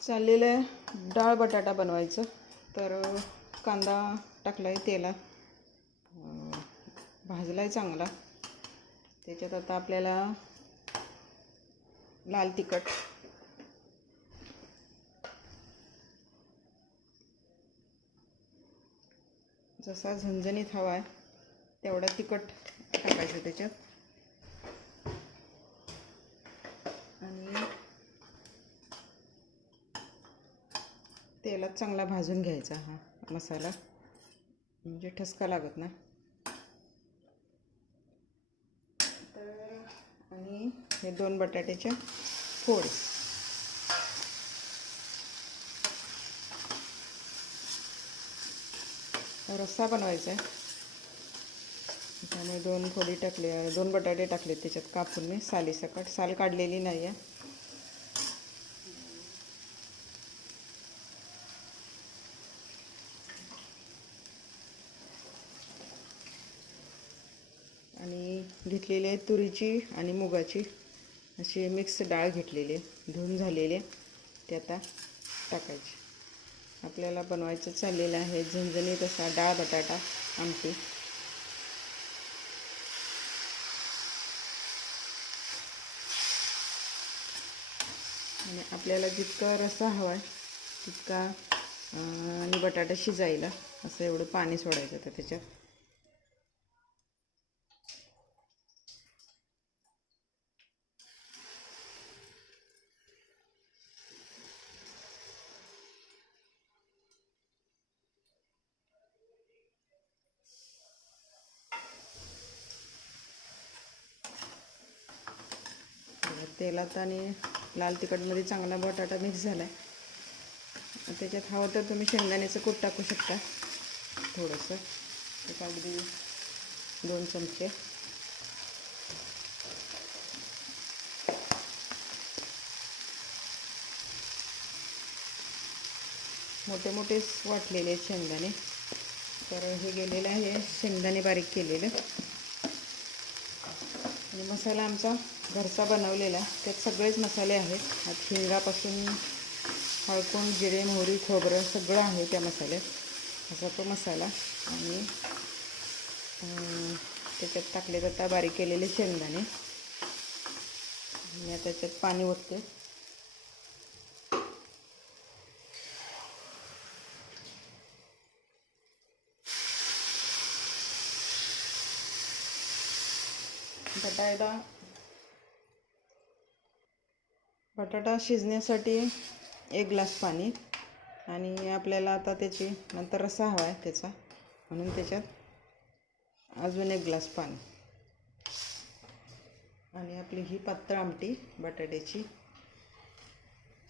चाललेलं आहे. डाळ बटाटा बनवायचं. तर कांदा टाकला आहे तेला भाजला आहे चांगला. त्याच्यात आता आपल्याला लाल तिखट. जसा झणझणीत हवा आहे तेवढा तिखट टाकायचं त्याच्यात आणि तेलात चांगला भाजून घ्यायचा हा मसाला. म्हणजे ठसका लागत ना तर आणि हे दोन बटाट्याच्या फोड. रस्सा बनवायचा आहे. त्यामुळे दोन फोडी टाकले दोन बटाटे टाकले त्याच्यात कापून मी. सालीसकट साल काढलेली नाही आहे आणि घेतलेली आहे तुरीची आणि मुगाची. अशी मिक्स डाळ घेतलेली आहे. धुवून झालेली आहे. ते आता टाकायची. आपल्याला बनवायचं चाललेलं आहे. झणझणीत असा डाळ बटाटा आमटी. आणि आपल्याला जितका रस्सा हवा आहे तितका आणि बटाटा शिजायला असं एवढं पाणी सोडायचं तर त्याच्यात. तेलात आणि लाल तिखटमध्ये चांगला बटाटा मिक्स झाला आहे त्याच्यात हवं तर तुम्ही शेंगदाण्याचं कूट टाकू शकता. थोडंसं. एक अगदी दोन चमचे. मोठे मोठेच वाटलेले आहेत शेंगदाणे. तर हे गेलेलं आहे शेंगदाणे बारीक केलेलं. आणि मसाला आमचा घरचा बनवलेला त्यात सगळेच मसाले आहेत. हात हिंगापासून जिरे मोहरी खोबरं सगळं आहे त्या मसाल्यात. असा तो मसाला. आणि त्याच्यात टाकले जातात बारीक केलेले शेंगदाणे. मी आता त्याच्यात पाणी ओतते बटाटा. बटाटा शिजण्यासाठी एक ग्लास पाणी आणि आपल्याला आता त्याची नंतर रस्सा हवा आहे त्याचा. म्हणून त्याच्यात अजून एक ग्लास पाणी. आणि आपली ही पात्र आमटी बटाट्याची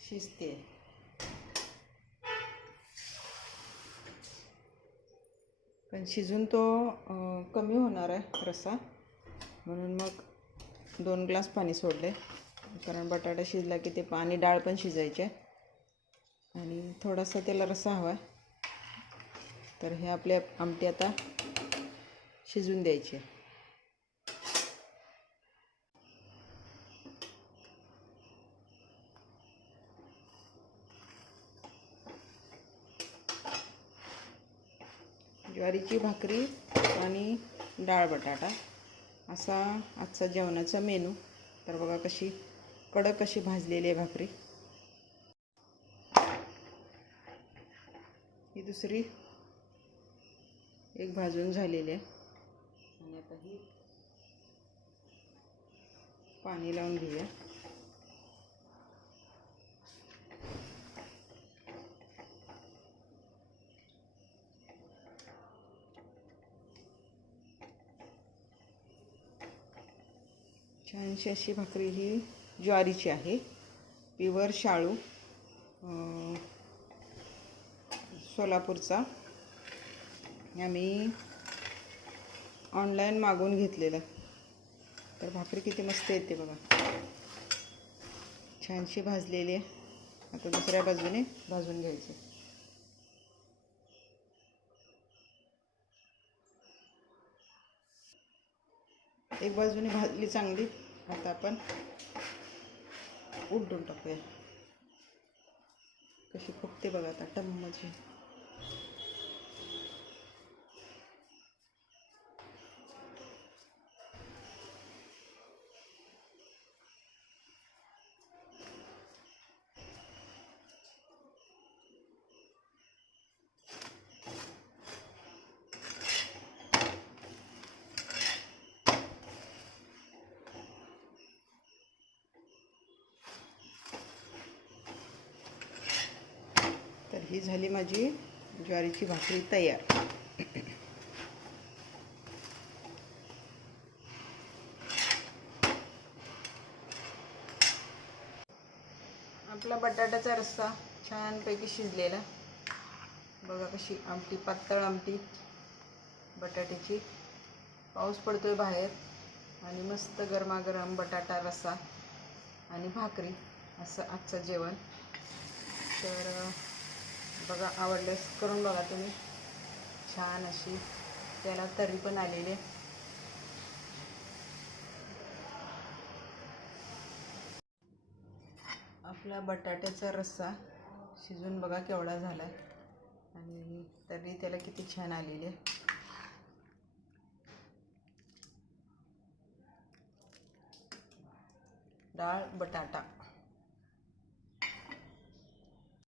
शिजते. पण शिजून तो कमी होणार आहे रस्सा म्हणून मग दोन ग्लास पाणी सोडले. कारण बटाटा शिजला की ते पाणी डाळ पण शिजायचे. आणि थोडासा त्याला रस्सा हवा तर हे आपले आमटी आता शिजून द्यायचे ज्वारीची भाकरी आणि डाळ बटाटा. असा आजचा जेवणाचा मेनू. तर बघा कशी कडक कशी भाजलेली आहे भाकरी. ही दुसरी एक भाजून झालेली आहे. आणि आता ही पाणी लावून घेऊया. छानशी अशी भाकरी ही ज्वारीची आहे. प्युअर शाळू सोलापूरचा. आम्ही ऑनलाईन मागवून घेतलेलं. तर भाकरी किती मस्त येते बघा. छानशी भाजलेली आहे. आता दुसऱ्या बाजूने भाजून घ्यायची. एक बाजूने भाजली चांगली. आता आपण उलटून टाकूया. कशी फुगते बघा आता टम्मची. ही झाली माझी ज्वारीची भाकरी तयार. आपला बटाट्याचा रस्सा छानपैकी शिजलेला. बघा कशी आमटी पातळ आमटी. बटाट्याची. पाऊस पडतोय बाहेर. आणि मस्त गरमागरम बटाटा रस्सा आणि भाकरी. असं आजचं जेवण. तर बघा आवडल्यास करून बघा तुम्ही. छान अशी त्याला तरी पण आलेली आहे. आपला बटाट्याचा रस्सा शिजून बघा केवढा झाला आणि तरी त्याला किती छान आलेली आहे. डाळ बटाटा.